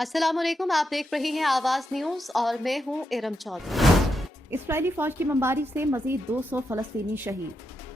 अस्सलाम वालेकुम, आप देख रही हैं आवाज न्यूज और मैं हूं इरम चौधरी। इसराइली फौज की बमबारी से मजीद 200 फलस्तीनी शहीद।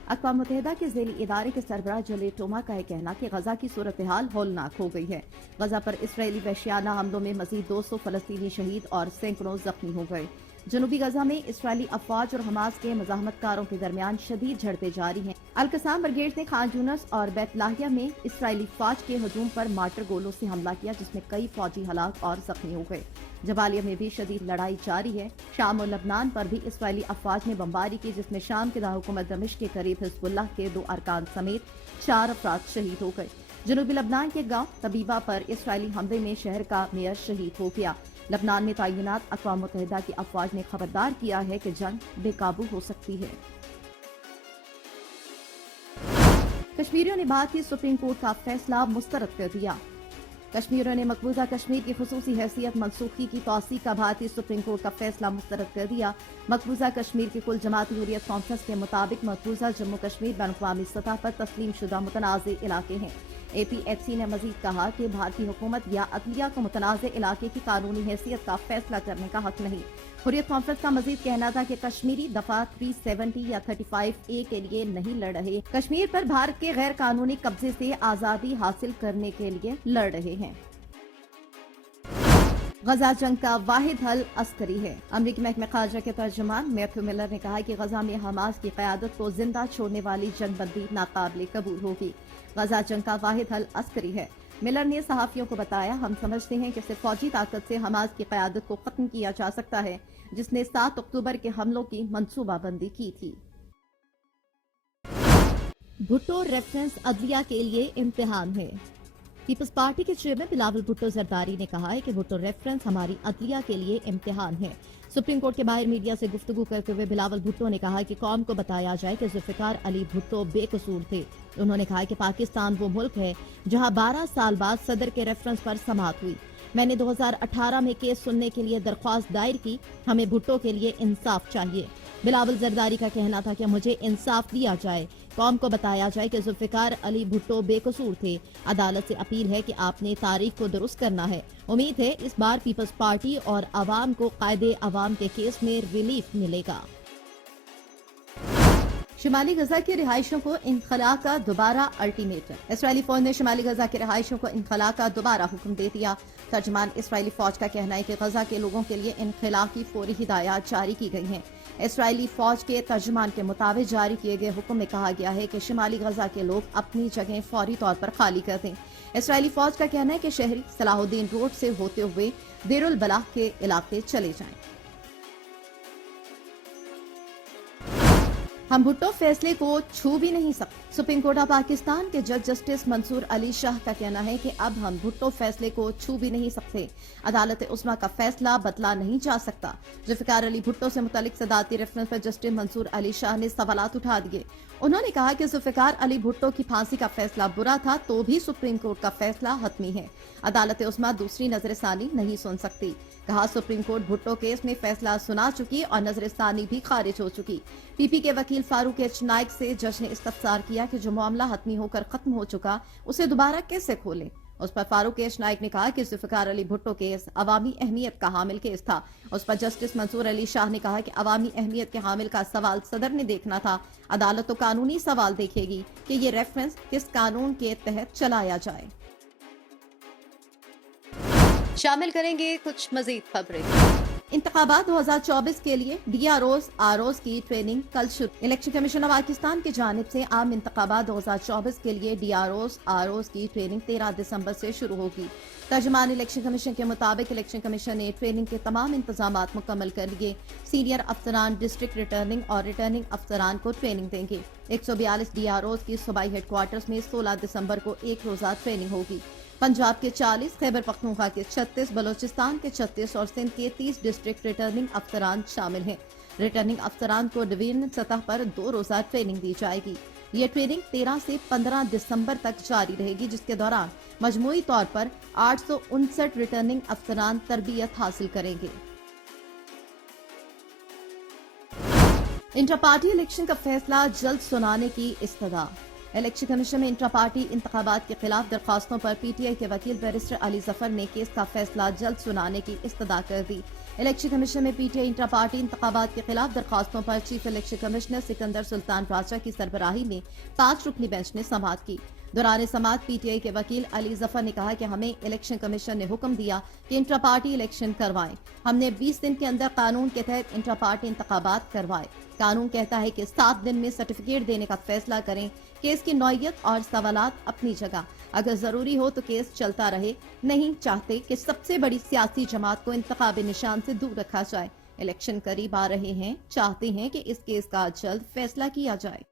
अक़वाम मुत्तहिदा के ज़ेली इदारे के सरबराह जले टोमा का है कहना कि गजा की सूरत हाल हौलनाक हो गई है। गजा पर इसराइली वहशियाना हमलों में मजीद 200 फलस्तीनी शहीद और सैकड़ों जख्मी हो गए। जनूबी गजा में इसराइली अफवाज और हमास के मज़ाहमतकारों के दरमियान शदीद झड़पें जारी हैं। अल-कसाम ब्रिगेड ने खान यूनस और बैतलाहिया में इसराइली फौज के हजूम पर मार्टर गोलों से हमला किया, जिसमें कई फौजी हलाक और जख्मी हो गए। जबालिया में भी शदीद लड़ाई जारी है। शाम और लबनान पर भी इसराइली अफवाज ने बमबारी की, जिसमें शाम के दारकूमत दमिश्क के करीब हिजबुल्लाह के 2 अरकान समेत 4 अफराद शहीद हो गए। जनूबी लबनान के गांव तबीबा पर इसराइली हमले में शहर का मेयर शहीद हो गया। लबनान में तैनात अक़वाम मुत्तहिदा की अफवाज ने खबरदार किया है कि जंग बेकाबू हो सकती है। कश्मीरियों ने भारतीय सुप्रीम कोर्ट का फैसला मुस्तरद कर दिया। कश्मीरियों ने मकबूजा कश्मीर की खुसूसी हैसियत मनसूखी की तौसीक का भारतीय सुप्रीम कोर्ट का फैसला मुस्तरद कर दिया। मकबूजा कश्मीर की कुल जमाती हुर्रियत कॉन्फ्रेंस के मुताबिक मकबूजा जम्मू कश्मीर बैनुल-अक़वामी सतह पर तस्लीम शुदा मुतनाज़ इलाके हैं। APHC ने मजीद कहा कि भारतीय हुकूमत या अदलिया को मुतनाज़ इलाके की कानूनी हैसियत का फैसला करने का हक नहीं। हुर्रियत कॉन्फ्रेंस का मजीद कहना था कि कश्मीरी दफा 370 या 35A के लिए नहीं लड़ रहे, कश्मीर पर भारत के गैर कानूनी कब्जे से आजादी हासिल करने के लिए लड़ रहे हैं। गजा जंग का वाहिद हल अस्करी है। अमरीकी महकमे खारजा के तर्जुमान मैथ्यू मिलर ने कहा कि गजा में हमास की क़यादत को जिंदा छोड़ने वाली जंगबंदी नाकाबिले कबूल होगी। गजा जंग का वाहिद हल अस्करी है। मिलर ने सहाफियों को बताया, हम समझते हैं कि सिर्फ फौजी ताकत से हमास की क़यादत को खत्म किया जा सकता है, जिसने 7 अक्टूबर के हमलों की मंसूबाबंदी की थी। भुट्टो रेफरेंस अदलिया के लिए इम्तिहान है। पीपल्स पार्टी के चेयरमैन बिलावल भुट्टो जरदारी ने कहा है कि भुट्टो रेफरेंस हमारी अदलिया के लिए इम्तिहान है। सुप्रीम कोर्ट के बाहर मीडिया से गुफ्तगू करते हुए बिलावल भुट्टो ने कहा कि कौम को बताया जाए कि जुल्फ़िकार अली भुट्टो बेकसूर थे। उन्होंने कहा कि पाकिस्तान वो मुल्क है जहां 12 साल बाद सदर के रेफरेंस पर समाअत हुई। मैंने 2018 में केस सुनने के लिए दरख्वास्त दायर की। हमें भुट्टो के लिए इंसाफ चाहिए। बिलावल जरदारी का कहना था कि मुझे इंसाफ दिया जाए, कौम को बताया जाए कि जुल्फ़िकार अली भुट्टो बेकसूर थे। अदालत से अपील है कि आपने तारीख को दुरुस्त करना है। उम्मीद है इस बार पीपल्स पार्टी और अवाम को कायदे अवाम के केस में रिलीफ मिलेगा। शिमाली गजा की रिहायशों को इनखला का दोबारा अल्टीमेटम। इसराइली फौज ने शिमाली गजा की रिहायशों को इनखला का दोबारा हुक्म दे दिया। तर्जमान इसराइली फौज का कहना है कि गजा के लोगों के लिए इनखला की फौरी हिदायत जारी की गई हैं। इसराइली फौज के तर्जमान के मुताबिक जारी किए गए हुक्म में कहा गया है कि शिमाली गजा के लोग अपनी जगह फौरी तौर पर खाली कर दें। इसराइली फौज का कहना है कि शहरी सलाहुद्दीन रोड से होते हुए देरुल बलाह के इलाके चले जाएं। हम भुट्टो फैसले को छू भी नहीं सकते। सुप्रीम कोर्ट ऑफ पाकिस्तान के जज जस्टिस मंसूर अली शाह का कहना है कि अब हम भुट्टो फैसले को छू भी नहीं सकते। अदालत उस्मा का फैसला बदला नहीं जा सकता। जुल्फ़िकार अली भुट्टो से मुतालिक सदारती रेफरेंस पर जस्टिस मंसूर अली शाह ने सवालात उठा दिए। उन्होंने कहा कि जुल्फ़िकार अली भुट्टो की फांसी का फैसला बुरा था तो भी सुप्रीम कोर्ट का फैसला हतमी है। अदालत उस्मा दूसरी नजरसानी नहीं सुन सकती। कहा, सुप्रीम कोर्ट भुट्टो केस में फैसला सुना चुकी और नजरसानी भी खारिज हो चुकी। पीपी के वकील फारूक एच नाइक से जज ने इस्तफसार किया कि जो मामला हतमी होकर खत्म हो चुका उसे दोबारा कैसे खोलें। उस पर फारूक एच नाइक ने कहा कि जुल्फ़िकार अली भुट्टो केस अवामी अहमियत का हामिल केस था। उस पर जस्टिस मंसूर अली शाह ने कहा कि अवामी अहमियत के हामिल का सवाल सदर ने देखना था। अदालत तो कानूनी सवाल देखेगी कि ये रेफरेंस किस कानून के तहत चलाया जाए। शामिल करेंगे कुछ मजीद खबरें। इंतखाबात 2024 के लिए DROs ROs की ट्रेनिंग कल शुरू। इलेक्शन कमीशन ऑफ पाकिस्तान की जानिब से आम इंतखाबात 2024 के लिए DROs ROs की ट्रेनिंग 13 दिसंबर से शुरू होगी। तर्जमान इलेक्शन कमीशन के मुताबिक इलेक्शन कमीशन ने ट्रेनिंग के तमाम इंतजामात मुकम्मल कर लिए। सीनियर अफसरान डिस्ट्रिक्ट रिटर्निंग और रिटर्निंग अफसरान को ट्रेनिंग देंगे। 142 DROs की सूबाई हेडक्वार्टर्स में 16 दिसंबर को एक रोजा ट्रेनिंग होगी। पंजाब के 40, खैबर पख्तूनख्वा के 36, बलोचिस्तान के 36 और सिंध के 30 डिस्ट्रिक्ट रिटर्निंग अफसरान शामिल हैं। रिटर्निंग अफसरान को डिवीजन सतह पर 2 रोजा ट्रेनिंग दी जाएगी। ये ट्रेनिंग 13 से 15 दिसंबर तक जारी रहेगी, जिसके दौरान मजमूई तौर पर 859 रिटर्निंग अफसरान तरबियत हासिल करेंगे। इंटर पार्टी इलेक्शन का फैसला जल्द सुनाने की इस्तदा। इलेक्शन कमीशन में इंट्रा पार्टी इंतखाबात के खिलाफ दरखास्तों पर पीटीआई के वकील बैरिस्टर अली जफर ने केस का फैसला जल्द सुनाने की इस्तदा कर दी। इलेक्शन कमीशन में पीटीआई इंट्रा पार्टी इंतखाबात के खिलाफ दरखास्तों पर chief election commissioner Sikandar Sultan Raja की सरबराही में 5 रुकनी बेंच ने समाअत की। दौरान समाअत पीटीआई के वकील अली जफर ने कहा कि हमें इलेक्शन कमीशन ने हुक्म दिया कि इंट्रा पार्टी इलेक्शन करवाएं। हमने 20 दिन के अंदर कानून के तहत इंट्रा पार्टी इंतखाबात करवाए। कानून कहता है कि 7 दिन में सर्टिफिकेट देने का फैसला करें। केस की नौयत और सवालात अपनी जगह, अगर जरूरी हो तो केस चलता रहे। नहीं चाहते कि सबसे बड़ी सियासी जमात को इंतखाबी निशान से दूर रखा जाए। इलेक्शन करीब आ रहे हैं, चाहते हैं कि इस केस का जल्द फैसला किया जाए।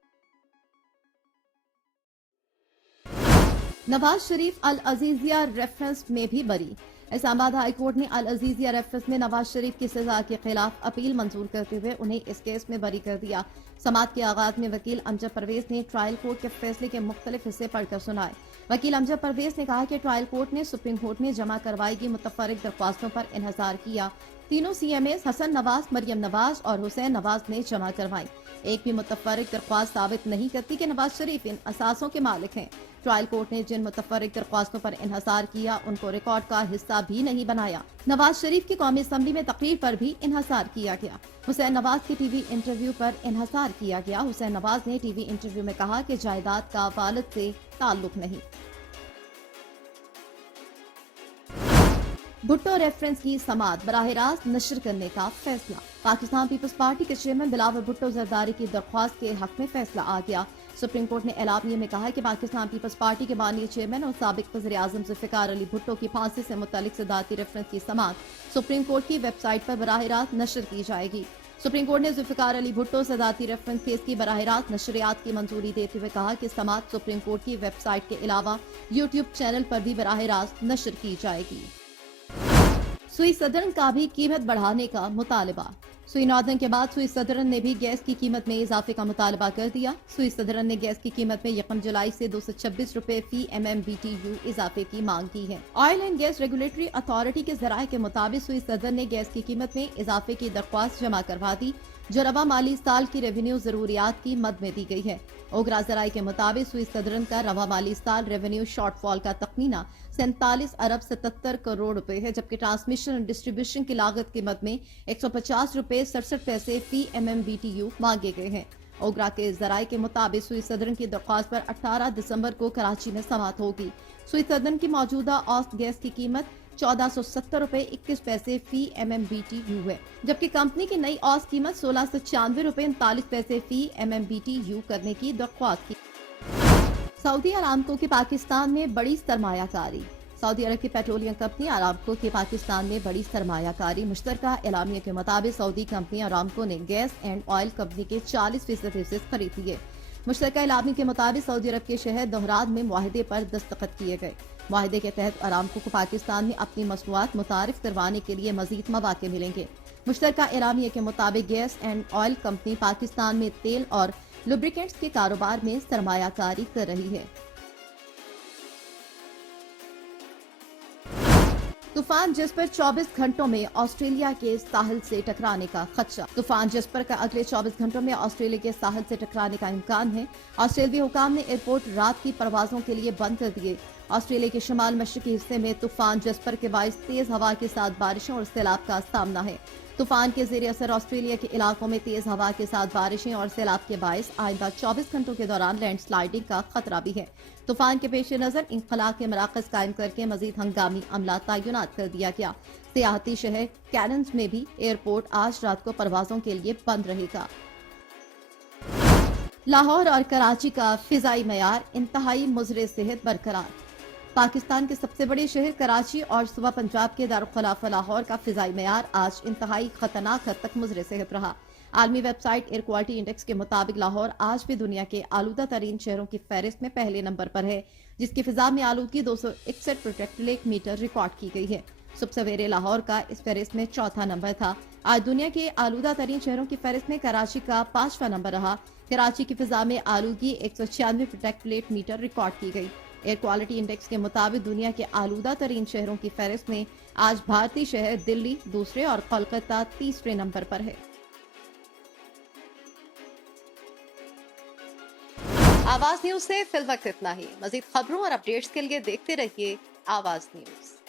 नवाज शरीफ अल अजीजिया रेफरेंस में भी बरी। इस्लामाबाद हाई कोर्ट ने अल अजीजिया रेफरेंस में नवाज शरीफ की सजा के खिलाफ अपील मंजूर करते हुए उन्हें इस केस में बरी कर दिया। समाअत के आगाज में वकील अमजद परवेज ने ट्रायल कोर्ट के फैसले के मुख्तलिफ हिस्से पढ़कर सुनाए। वकील अमजद परवेज ने कहा कि ट्रायल कोर्ट ने सुप्रीम कोर्ट में जमा करवाई गई मुतफर्रिक दरख्वास्तों पर इन्हसार किया। तीनों सीएमएस हसन नवाज, मरियम नवाज और हुसैन नवाज ने जमा करवाई। एक भी मुतफर्रिक दरख्वास्त साबित नहीं करती कि नवाज शरीफ इन असासों के मालिक हैं। ट्रायल कोर्ट ने जिन मुतफर्रिक दरख्वास्तों पर इन्हसार किया उनको रिकॉर्ड का हिस्सा भी नहीं बनाया। नवाज शरीफ की कौमी असम्बली में तकरीर पर भी इन्हसार किया गया। हुसैन नवाज के टीवी इंटरव्यू पर इन्हसार किया गया। हुसैन नवाज ने टीवी इंटरव्यू में कहा कि जायदाद का वालिद से ताल्लुक नहीं। भुट्टो रेफरेंस की समाअत बराह रास्त नशर करने का फैसला। पाकिस्तान पीपल्स पार्टी के चेयरमैन बिलावल भुट्टो जरदारी की दरख्वास्त के हक में फैसला आ गया। सुप्रीम कोर्ट ने एलामिया में कहा कि पाकिस्तान पीपल्स पार्टी के बानी चेयरमैन और साबिक वज़ीर आज़म ज़ुल्फ़िकार अली भुट्टो की फांसी से मुतालिक सदारती रेफरेंस की समाअत सुप्रीम कोर्ट की वेबसाइट पर बराह रास्त नशर की जाएगी। सुप्रीम कोर्ट ने ज़ुल्फ़िकार अली भुट्टो सदारती रेफरेंस केस की बराह रास्त नशरियात की मंजूरी देते हुए कहा कि समाअत सुप्रीम कोर्ट की वेबसाइट के अलावा यूट्यूब चैनल पर भी बराह रास्त नशर की जाएगी। सुई सदरन का भी कीमत बढ़ाने का मुतालबा। सुई नॉर्दर्न के बाद सुई सदरन ने भी गैस की कीमत में इजाफे का मुतालबा कर दिया। सुई सदरन ने गैस की कीमत में 1 जुलाई से 226 रुपए फी MMBTU इजाफे की मांग की है। Oil and gas regulatory authority के जराये के मुताबिक सुई सदरन ने गैस की कीमत में इजाफे की दरख्वास्त जमा करवा दी, जो रवा माली साल की रेवेन्यू जरूरियात की मद में दी गई है। ओगरा जराये के मुताबिक सुई सदरन का रवा माली साल रेवेन्यू शॉर्टफॉल का तखमीना 47 अरब 77 करोड़ रुपए है, जबकि ट्रांसमिशन और डिस्ट्रीब्यूशन की लागत की मद में 150 रुपए 67 पैसे फी MMBTU मांगे गए हैं। ओगरा के जराये के मुताबिक सुई सदरन की दरख्वास्त पर 18 दिसंबर को कराची में समाअत होगी। सुई सदरन की मौजूदा औसत गैस की कीमत 1470 रुपए 21 पैसे फी MMBTU है, जबकि कंपनी की नई औसत कीमत 1696 रुपए 39 पैसे फी MMBTU करने की दरख्वास्त की। सऊदी अरामको की पाकिस्तान में बड़ी सरमायाकारी। सऊदी अरब की पेट्रोलियम कंपनी अरामको की पाकिस्तान में बड़ी सरमायाकारी। मुश्तरका एलामिया के मुताबिक सऊदी कंपनी अरामको ने गैस एंड ऑयल कंपनी के 40% हिस्से खरीद लिए। मुश्तरका एलामिया के मुताबिक सऊदी अरब के शहर दोहराद में मुआहदे पर दस्तखत किए गए। मुआहदे के तहत अरामको को पाकिस्तान में अपनी मसनूआत मुतारिफ करवाने के लिए मजीद मौके मिलेंगे। मुश्तरका एलामिया के मुताबिक gas and oil company Pakistan में तेल और लुब्रिकेंट्स के कारोबार में सरमायाकारी कर रही है। तूफान जस्पर 24 घंटों में ऑस्ट्रेलिया के साहिल से टकराने का खदशा। तूफान जस्पर का अगले 24 घंटों में ऑस्ट्रेलिया के साहिल से टकराने का इम्कान है। ऑस्ट्रेलियाई हुकाम ने एयरपोर्ट रात की परवाजों के लिए बंद कर दिए। ऑस्ट्रेलिया के शुमाल मशरकी हिस्से में तूफान जस्पर के बायस तेज हवा के साथ बारिशों और सैलाब का सामना है। तूफान के ज़ेरे असर ऑस्ट्रेलिया के इलाकों में तेज हवा के साथ बारिशें और सैलाब के बायस आइंदा 24 घंटों के दौरान लैंडस्लाइडिंग का खतरा भी है। तूफान के पेश नजर इंखला के मराकज कायम करके मजीद हंगामी अमला तैनात कर दिया गया। सियाहती शहर कैरन्स में भी एयरपोर्ट आज रात को परवाजों के लिए बंद रहेगा। लाहौर और कराची का फिजाई मयार इंतहाई मुज़रे सेहत बरकरार। पाकिस्तान के सबसे बड़े शहर कराची और सुबह पंजाब के दारुल-खिलाफा लाहौर का फिजाई मयार आज इंतहाई खतरनाक हद तक मुज़रे सेहत रहा। आलमी वेबसाइट एयर क्वालिटी इंडेक्स के मुताबिक लाहौर आज भी दुनिया के आलूदा तरीन शहरों की फहरिस्त में पहले नंबर पर है, जिसकी फिजा में आलूदगी 261 प्रोटेक्टेड मीटर रिकॉर्ड की गई है। सुबह सवेरे लाहौर का इस फहरिस्त में चौथा नंबर था। आज दुनिया के आलूदा तरीन शहरों की फहरिस्त में कराची का 5वां नंबर रहा। कराची की फिजा में आलूदगी 196 प्रोटेक्टेड मीटर रिकॉर्ड की गई। एयर क्वालिटी इंडेक्स के मुताबिक दुनिया के आलूदा तरीन शहरों की फहरिस्त में आज भारतीय शहर दिल्ली दूसरे और कोलकाता तीसरे नंबर पर है। आवाज न्यूज से फिल वक्त इतना ही। मजीद खबरों और अपडेट्स के लिए देखते रहिए आवाज न्यूज।